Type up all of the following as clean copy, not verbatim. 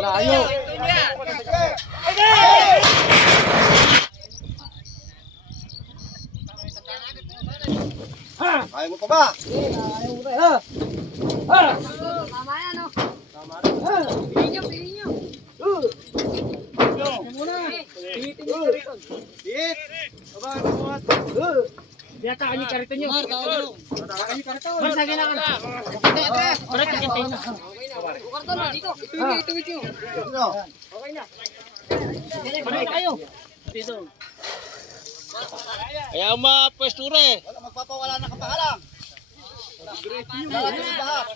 Malayo. Kaya mo pa ba? Ayaw mo tayo, ha? Tama yan, no? Tama rin. Piliin nyo, piliin nyo. Yan muna. Pihitin niyo yung kariton. Hit! Baba, buhat. Biyataan niyo yung kariton niyo. Biyataan niyo yung kariton. Basta ginakan. Barat yung kariton. Bukarton na, dito. Ito. Sino? Okay na. Balik na kayo. Dito. Kaya mapwestura eh. Wala magpapawala na kapahalang. Lahat yung lahat.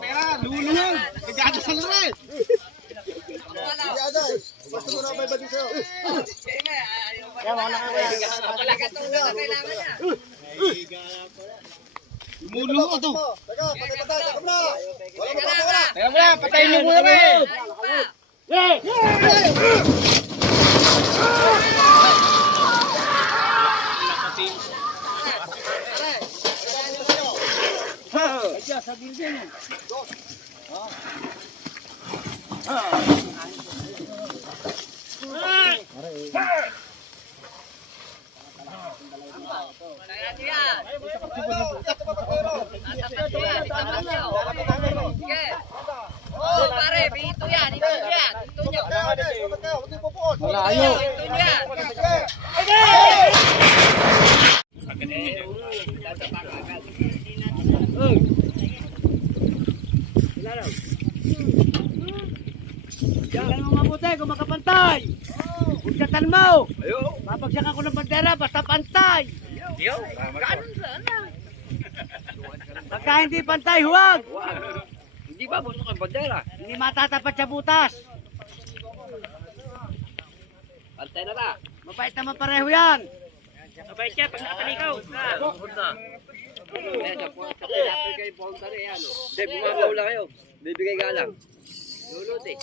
Teka, lulungan. Kagada sa lare. Hindi ada eh. Basta mo na may badi sa'yo. Kaya mga nakakaya. Lulungan ko to. Teka, patay. Teka muna. Wala magpapawala. Kaya mo na, patayin niyo muna ba eh. Sa building. Oh, pare, ito yan. Ito nyo. Huwag yung pupuon. Malayo. Ito yan. Tingnan mo mabuti kung makapantay. Huwag mo. Mapagsakan ko ng bandera basta pantay. Pagka hindi pantay, huwag. Hindi ba gusto kang bandera? Hindi matatapat sa butas. Pantay na ba? Mabait naman pareho yan. Sabay siya pag nakapaligaw. Buhod na. Eh, sa pinapil kayo po ang tari yan. Hindi, bumabaw lang kayo. Bibigay ka lang. Lulot eh.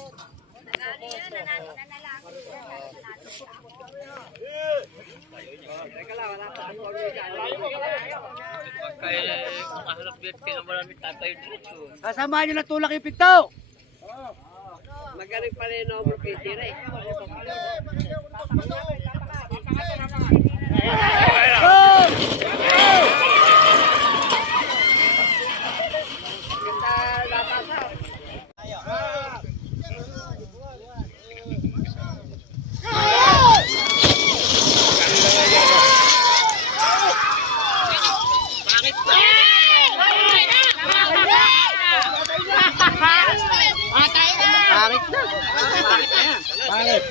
Teka lang, wala pa. Kaya makaharap din kayo maraming tatayo diretso. Kasama nyo na tulak yung pinto. Magaling pala yung number 50 rin. Pangit na. Pangit na yan. Pangit.